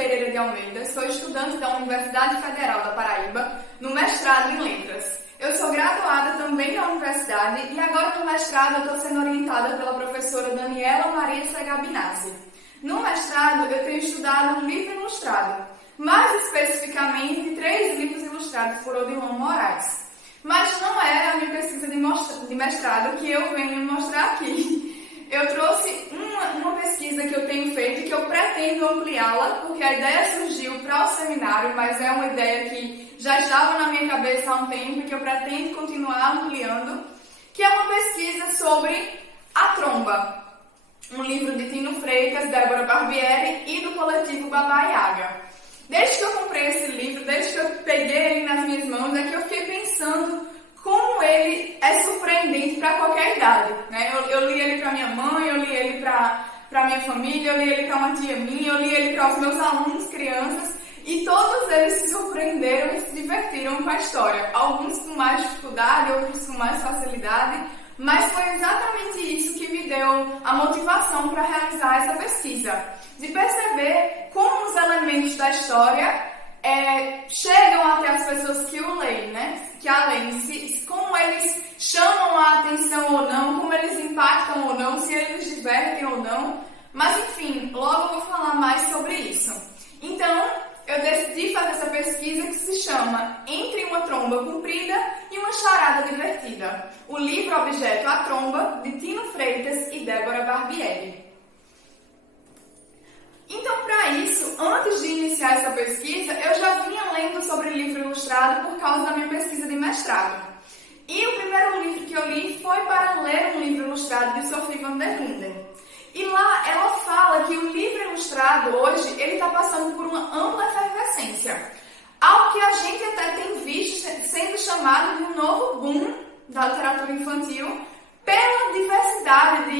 Pereira de Almeida, sou estudante da Universidade Federal da Paraíba, no mestrado em Letras. Eu sou graduada também da universidade e agora no mestrado eu estou sendo orientada pela professora Daniela Maria Segabinazzi. No mestrado eu tenho estudado um livro ilustrado, mais especificamente 3 livros ilustrados por Odilon Moraes. Mas não é a minha pesquisa de mestrado que eu venho mostrar aqui. Eu trouxe uma pesquisa que eu tenho feito e que eu pretendo ampliá-la, porque a ideia surgiu para o seminário, mas é uma ideia que já estava na minha cabeça há um tempo e que eu pretendo continuar ampliando, que é uma pesquisa sobre A Tromba, um livro de Tino Freitas, Débora Barbieri e do coletivo Baba Yaga. Desde que eu comprei esse livro, desde que eu peguei ele nas minhas mãos, é que eu fiquei pensando como ele é surpreendente para qualquer idade, né? Eu li ele para minha mãe, eu li ele para minha família, eu li ele para uma tia minha, eu li ele para os meus alunos, crianças, e todos eles se surpreenderam e se divertiram com a história. Alguns com mais dificuldade, outros com mais facilidade, mas foi exatamente isso que me deu a motivação para realizar essa pesquisa, de perceber como os elementos da história chegam até as pessoas que o leem, né? Que a leem, como eles chamam a atenção ou não, como eles impactam ou não, se eles divertem ou não. Mas enfim, logo eu vou falar mais sobre isso. Então, eu decidi fazer essa pesquisa que se chama Entre uma Tromba Comprida e uma Charada Divertida. O livro-objeto A Tromba, de Tino Freitas e Débora Barbieri. Então, para isso, antes de iniciar essa pesquisa, eu já vinha lendo sobre livro ilustrado por causa da minha pesquisa de mestrado. E o primeiro livro que eu li foi para ler um livro ilustrado de Sophie van der Linden. E lá ela fala que o livro ilustrado hoje, ele está passando por uma ampla efervescência. Algo que a gente até tem visto sendo chamado de um novo boom da literatura infantil pela diversidade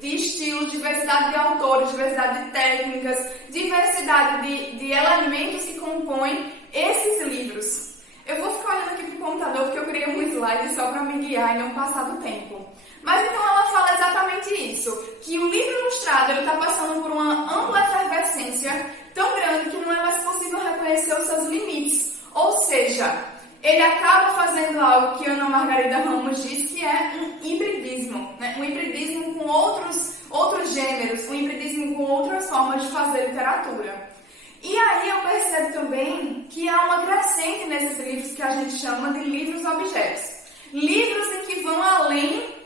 de estilos, diversidade de autores, diversidade de técnicas, diversidade de elementos que compõem esses livros. Eu vou ficar olhando aqui para o computador porque eu criei um slide só para me guiar e não passar do tempo. Mas então ela fala exatamente isso, que o livro ilustrado está passando por uma ampla efervescência tão grande que não é mais possível reconhecer os seus limites. Ou seja, ele acaba fazendo algo que Ana Margarida Ramos diz que é um hibridismo, né? Um hibridismo com outros gêneros, um hibridismo com outras formas de fazer literatura. E aí eu percebo também que há uma crescente nesses livros que a gente chama de livros-objetos. Livros em que vão além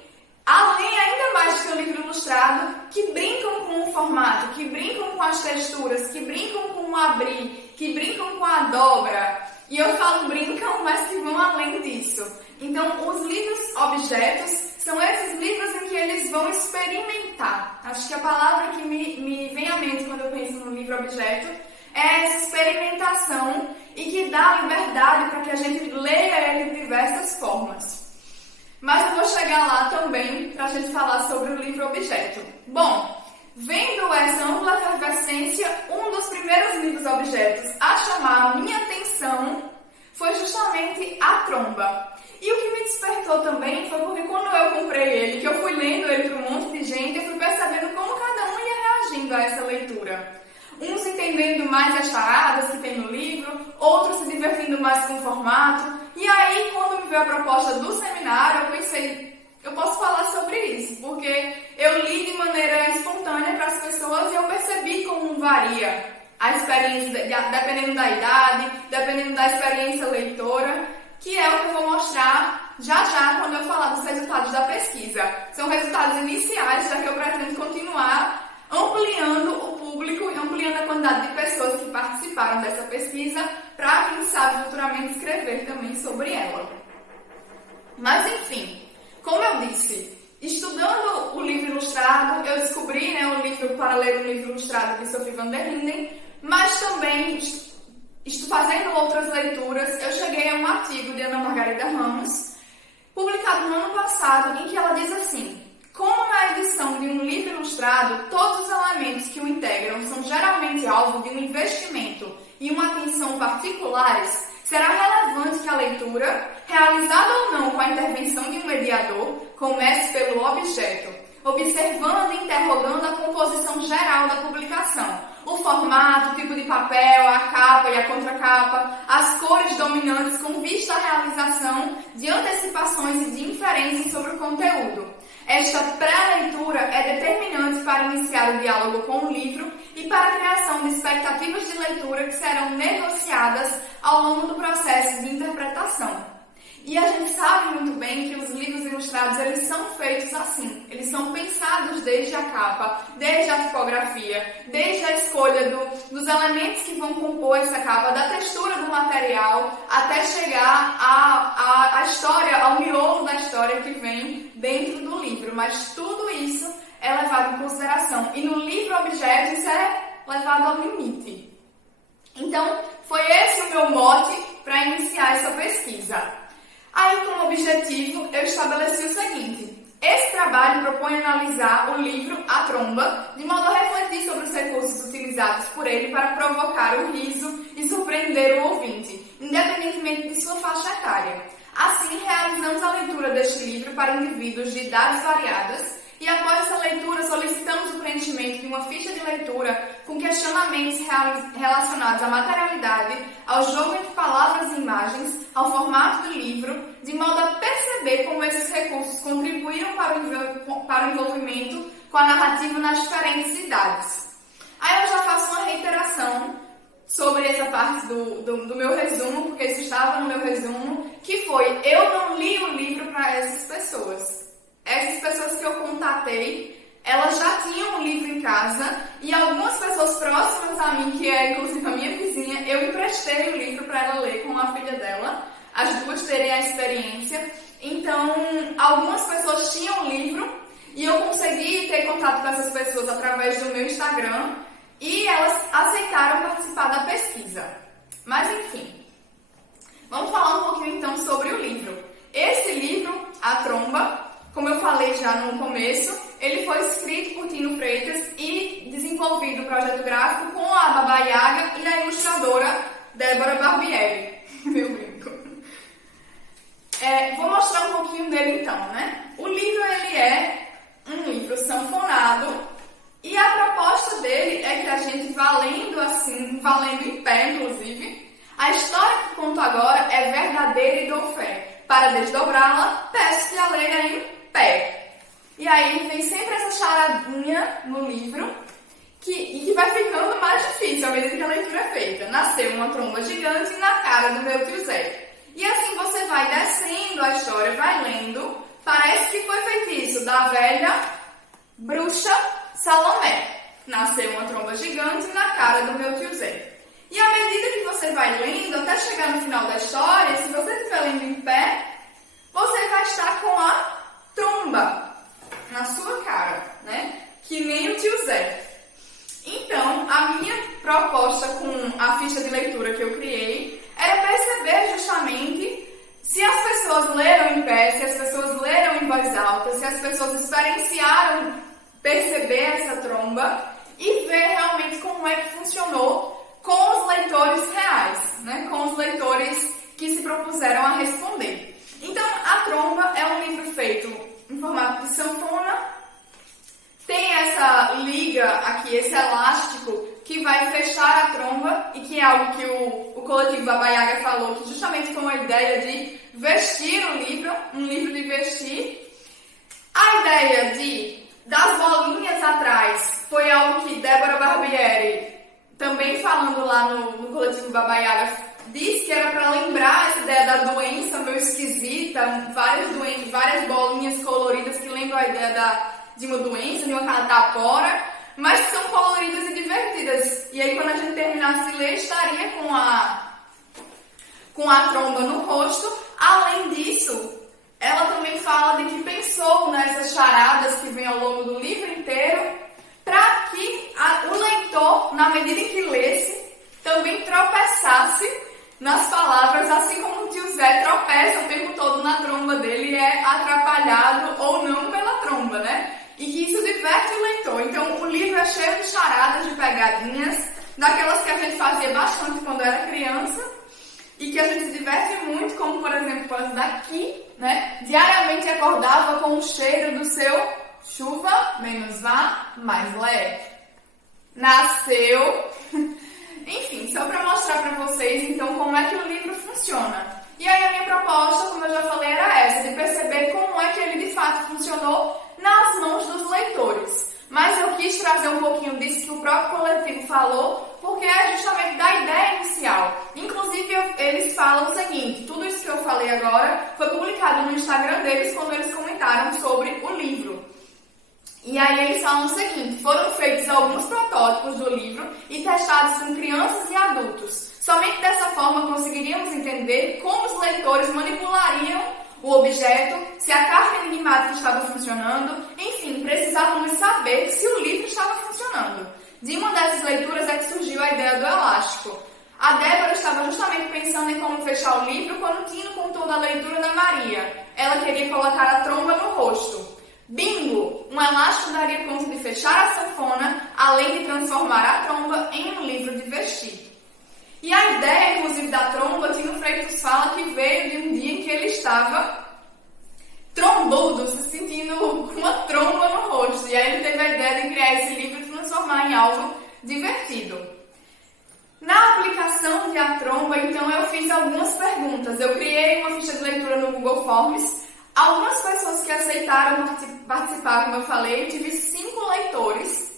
ainda mais do que o livro ilustrado, que brincam com o formato, que brincam com as texturas, que brincam com o abrir, que brincam com a dobra. E eu falo brincam, mas que vão além disso. Então, os livros-objetos são esses livros em que eles vão experimentar. Acho que a palavra que me vem à mente quando eu penso no livro-objeto é essa experimentação e que dá liberdade para que a gente leia ele de diversas formas. Mas eu vou chegar lá também para a gente falar sobre o livro-objeto. Bom, vendo essa ampla efervescência, um dos primeiros livros-objetos a chamar a minha atenção foi justamente A Tromba. E o que me despertou também foi porque quando eu comprei ele, que eu fui lendo ele para um monte de gente, eu fui percebendo como cada um ia reagindo a essa leitura. Uns entendendo mais as charadas que tem no livro, outros se divertindo mais com o formato. E aí, quando me veio a proposta do seminário, eu pensei, eu posso falar sobre isso, porque eu li de maneira espontânea para as pessoas e eu percebi como varia a experiência, dependendo da idade, dependendo da experiência leitora, que é o que eu vou mostrar já quando eu falar dos resultados da pesquisa. São resultados iniciais, já que eu pretendo continuar ampliando o público e ampliando a quantidade de pessoas que participaram dessa pesquisa para, quem sabe, futuramente escrever também sobre ela. Mas, enfim, como eu disse, estudando o livro ilustrado, eu descobri o livro para ler um livro ilustrado de Sophie van der Linden, mas também, fazendo outras leituras, eu cheguei a um artigo de Ana Margarida Ramos, publicado no ano passado, em que ela diz assim: como na edição de um livro ilustrado, todos os elementos que o integram são geralmente alvo de um investimento e uma atenção particulares, será relevante que a leitura, realizada ou não com a intervenção de um mediador, comece pelo objeto. observando e interrogando a composição geral da publicação. O formato, o tipo de papel, a capa e a contracapa, as cores dominantes com vista à realização de antecipações e de inferências sobre o conteúdo. Esta pré-leitura é determinante para iniciar o diálogo com o livro e para a criação de expectativas de leitura que serão negociadas ao longo do processo de interpretação. E a gente sabe muito bem que os livros ilustrados, eles são feitos assim. Eles são pensados desde a capa, desde a tipografia, desde a escolha dos elementos que vão compor essa capa, da textura do material, até chegar à história, ao miolo da história que vem dentro do livro. Mas tudo isso é levado em consideração. E no livro-objeto isso é levado ao limite. Então, foi esse o meu mote para iniciar essa pesquisa. Aí, como objetivo, eu estabeleci o seguinte: esse trabalho propõe analisar o livro A Tromba, de modo a refletir sobre os recursos utilizados por ele para provocar o riso e surpreender o ouvinte, independentemente de sua faixa etária. Assim, realizamos a leitura deste livro para indivíduos de idades variadas e, após essa leitura, solicitamos o preenchimento de uma ficha de leitura com questionamentos relacionados à materialidade, ao jogo entre palavras e imagens, ao formato do livro, de modo a perceber como esses recursos contribuíram para o envolvimento com a narrativa nas diferentes idades. Aí eu já faço uma reiteração sobre essa parte do meu resumo, porque isso estava no meu resumo, que foi: eu não li o livro para essas pessoas. Essas pessoas que eu contatei, elas já tinham o livro em casa, e algumas pessoas próximas a mim, que é inclusive a minha vizinha, eu emprestei o livro para ela ler com a filha dela, as duas terem a experiência. Então, algumas pessoas tinham o livro, e eu consegui ter contato com essas pessoas através do meu Instagram, e elas aceitaram participar da pesquisa. Mas enfim, vamos falar um pouquinho então sobre o livro. Esse livro, A Tromba, como eu falei já no começo, ele foi escrito por Tino Freitas e desenvolvido o projeto gráfico com a Baba Yaga e a ilustradora Débora Barbieri. Meu brinco. Vou mostrar um pouquinho dele então, né? O livro, ele é um livro sanfonado, e a proposta dele é que a gente vá lendo assim, vá lendo em pé, inclusive. A história que conto agora é verdadeira e dou fé. Para desdobrá-la, peço-te a ler em pé. E aí vem sempre essa charadinha no livro, que vai ficando mais difícil à medida que a leitura é feita. Nasceu uma tromba gigante na cara do meu tio Zé. E assim você vai descendo a história, vai lendo. Parece que foi feitiço da velha bruxa Salomé. Nasceu uma tromba gigante na cara do meu tio Zé. E à medida que você vai lendo, até chegar no final da história, se você estiver lendo em pé, você vai estar com a tromba na sua cara, né? Que nem o tio Zé. Então, a minha proposta com a ficha de leitura que eu criei era perceber justamente se as pessoas leram em pé, se as pessoas leram em voz alta, se as pessoas experienciaram perceber essa tromba e ver realmente como é que funcionou com os leitores reais, né? Com os leitores que se propuseram a responder. Então, A Tromba é um livro feito em formato de sanfona, tem essa liga aqui, esse elástico que vai fechar a tromba, e que é algo que o coletivo Baba Yaga falou, que justamente foi uma ideia de vestir o livro, um livro de vestir. A ideia das bolinhas atrás foi algo que Débora Barbieri, também falando lá no coletivo Baba Yaga, disse que era para lembrar essa ideia da doença meio esquisita, várias bolinhas coloridas que lembram a ideia de uma doença, de uma catapora, mas que são coloridas e divertidas. E aí, quando a gente terminasse de ler, estaria com a tromba no rosto. Além disso, ela também fala de que pensou nessas charadas que vem ao longo do livro inteiro, para que o leitor, na medida em que lesse, também tropeçasse nas palavras, assim como o tio Zé tropeça o tempo todo na tromba dele e é atrapalhado ou não pela tromba, né? E que isso diverte o leitor. Então, o livro é cheio de charadas, de pegadinhas, daquelas que a gente fazia bastante quando era criança e que a gente se diverte muito, como, por exemplo, essa daqui, né? Diariamente acordava com o cheiro do seu chuva menos vá, mais lé. Nasceu. Enfim, só para mostrar para vocês, então, como é que o livro funciona. E aí a minha proposta, como eu já falei, era essa, de perceber como é que ele de fato funcionou nas mãos dos leitores. Mas eu quis trazer um pouquinho disso que o próprio coletivo falou, porque é justamente da ideia inicial. Inclusive, eles falam o seguinte, tudo isso que eu falei agora foi publicado no Instagram deles quando eles comentaram sobre o livro. E aí eles falam o seguinte, foram feitos alguns protótipos do livro e testados com crianças e adultos. Somente dessa forma conseguiríamos entender como os leitores manipulariam o objeto, se a carta enigmática estava funcionando, enfim, precisávamos saber se o livro estava funcionando. De uma dessas leituras é que surgiu a ideia do elástico. A Débora estava justamente pensando em como fechar o livro quando Tino contou da leitura da Maria. Ela queria colocar a tromba no rosto. Bingo! Um elástico daria conta de fechar a sanfona, além de transformar a tromba em um livro de vestir. E a ideia, inclusive, da tromba, Tino Freitas fala que veio de um dia em que ele estava trombudo, se sentindo com uma tromba no rosto. E aí ele teve a ideia de criar esse livro e transformar em algo divertido. Na aplicação de A Tromba, então, eu fiz algumas perguntas. Eu criei uma ficha de leitura no Google Forms. Algumas pessoas que aceitaram participar, como eu falei, eu tive 5 leitores.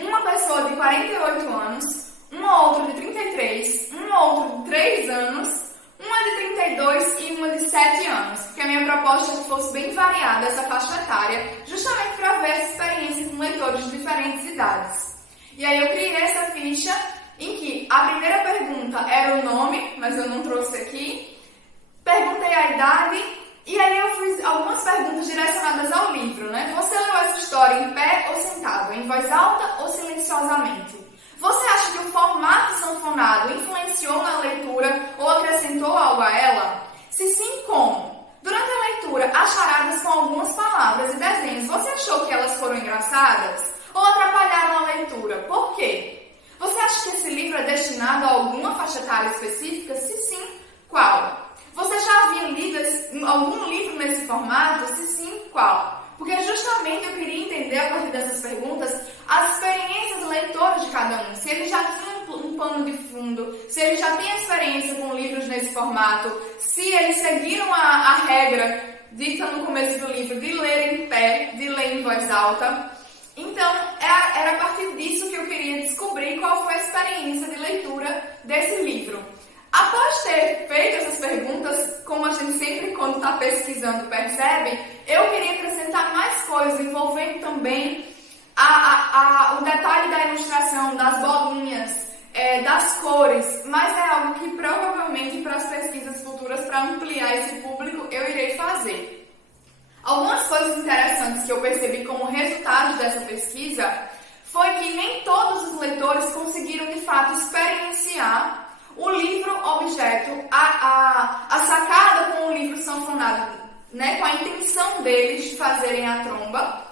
Uma pessoa de 48 anos, uma outra de 33, uma outra de 3 anos, uma de 32 e uma de 7 anos, porque a minha proposta é que fosse bem variada essa faixa etária, justamente para ver essa experiência com leitores de diferentes idades. E aí eu criei essa ficha em que a primeira pergunta era o nome, mas eu não trouxe aqui, perguntei a idade, e aí eu fiz algumas perguntas direcionadas ao livro, né? Você leu essa história em pé ou sentado, em voz alta ou silenciosamente? Você acha que o formato sanfonado influenciou na leitura ou acrescentou algo a ela? Se sim, como? Durante a leitura, há charadas com algumas palavras e desenhos. Você achou que elas foram engraçadas? Ou atrapalharam a leitura? Por quê? Você acha que esse livro é destinado a alguma faixa etária específica? Se sim, qual? Você já havia lido algum livro nesse formato? Se sim, qual? Porque justamente eu queria entender, a partir dessas perguntas, as experiências leitoras de cada um. Se eles já tinham um pano de fundo, se eles já têm experiência com livros nesse formato, se eles seguiram a regra dita no começo do livro de ler em pé, de ler em voz alta. Então, era a partir disso que eu queria descobrir qual foi a experiência de leitura desse livro. Após ter feito essas perguntas, como a gente sempre, quando está pesquisando, percebe, eu queria acrescentar mais coisas, envolvendo também o detalhe da ilustração, das bolinhas, das cores, mas é algo que provavelmente para as pesquisas futuras, para ampliar esse público, eu irei fazer. Algumas coisas interessantes que eu percebi como resultado dessa pesquisa foi que nem todos os leitores conseguiram de fato experienciar o livro-objeto, a sacada com o livro sanfonado, né, com a intenção deles de fazerem a tromba.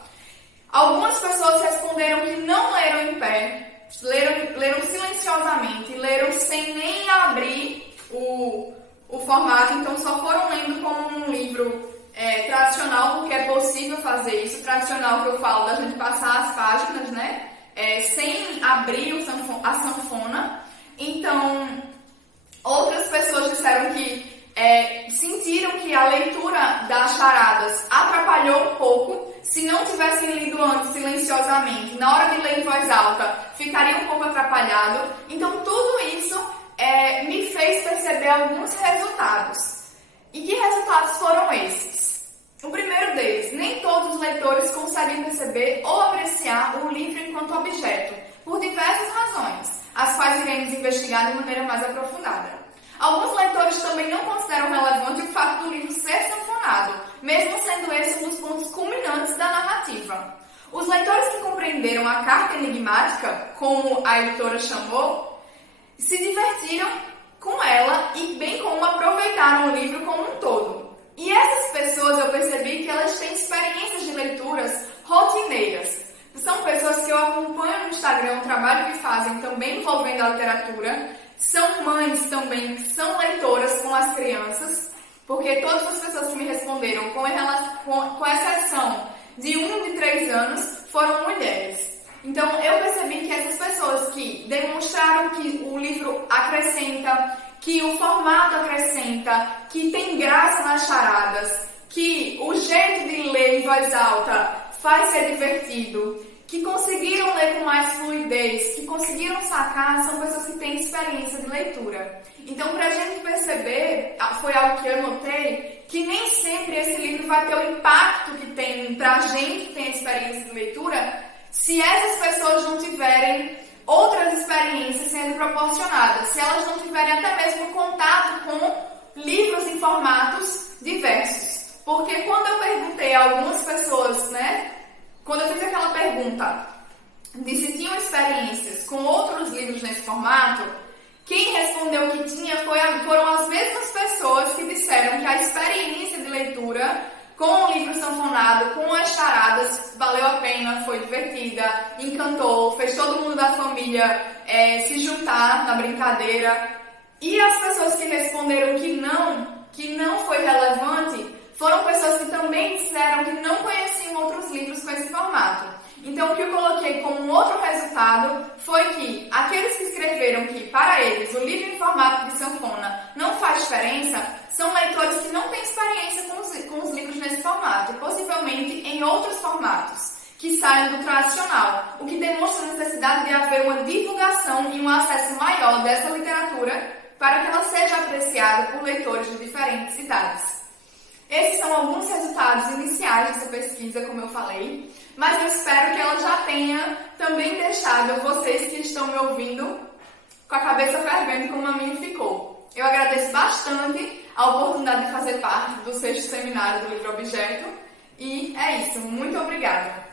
Algumas pessoas responderam que não leram em pé, leram silenciosamente, leram sem nem abrir o formato, então só foram lendo como um livro tradicional, porque é possível fazer isso, tradicional que eu falo, da gente passar as páginas, né, sem abrir a sanfona. Então, outras pessoas disseram que sentiram que a leitura das charadas atrapalhou um pouco. Se não tivessem lido antes silenciosamente, na hora de ler em voz alta, ficaria um pouco atrapalhado. Então, tudo isso me fez perceber alguns resultados. E que resultados foram esses? O primeiro deles, nem todos os leitores conseguem perceber ou apreciar o livro enquanto objeto, por diversas razões, as quais iremos investigar de maneira mais aprofundada. Alguns leitores também não consideram relevante o fato do livro ser sanfonado, mesmo sendo esse um dos pontos culminantes da narrativa. Os leitores que compreenderam a carta enigmática, como a editora chamou, se divertiram com ela e bem como aproveitaram o livro como um todo. E essas pessoas, eu percebi que elas têm experiências de leituras rotineiras. São pessoas que eu acompanho no Instagram, o trabalho que fazem também envolvendo a literatura. São mães também que são leitoras com as crianças, porque todas as pessoas que me responderam, com exceção de 1 de 3 anos foram mulheres. Então eu percebi que essas pessoas que demonstraram que o livro acrescenta, que o formato acrescenta, que tem graça nas charadas, que o jeito de ler em voz alta faz ser divertido, que conseguiram ler com mais fluidez, que conseguiram sacar, são pessoas que têm experiência de leitura. Então, para a gente perceber, foi algo que eu notei, que nem sempre esse livro vai ter o impacto que tem para a gente que tem experiência de leitura, se essas pessoas não tiverem outras experiências sendo proporcionadas, se elas não tiverem até mesmo contato com livros em formatos diversos. Porque quando eu perguntei a algumas pessoas, quando eu fiz aquela pergunta de se tinham experiências com outros livros nesse formato, quem respondeu que tinha foram as mesmas pessoas que disseram que a experiência de leitura com o livro sanfonado, com as charadas, valeu a pena, foi divertida, encantou, fez todo mundo da família se juntar na brincadeira. E as pessoas que responderam que não foi relevante, foram pessoas que também disseram que não conheciam outros livros com esse formato. Então, o que eu coloquei como outro resultado foi que aqueles que escreveram que, para eles, o livro em formato de sanfona não faz diferença, são leitores que não têm experiência com os livros nesse formato, possivelmente em outros formatos, que saiam do tradicional, o que demonstra a necessidade de haver uma divulgação e um acesso maior dessa literatura para que ela seja apreciada por leitores de diferentes idades. Esses são alguns resultados iniciais dessa pesquisa, como eu falei, mas eu espero que ela já tenha também deixado vocês que estão me ouvindo com a cabeça fervendo como a minha ficou. Eu agradeço bastante a oportunidade de fazer parte do 6º seminário do Livro Objeto e é isso. Muito obrigada!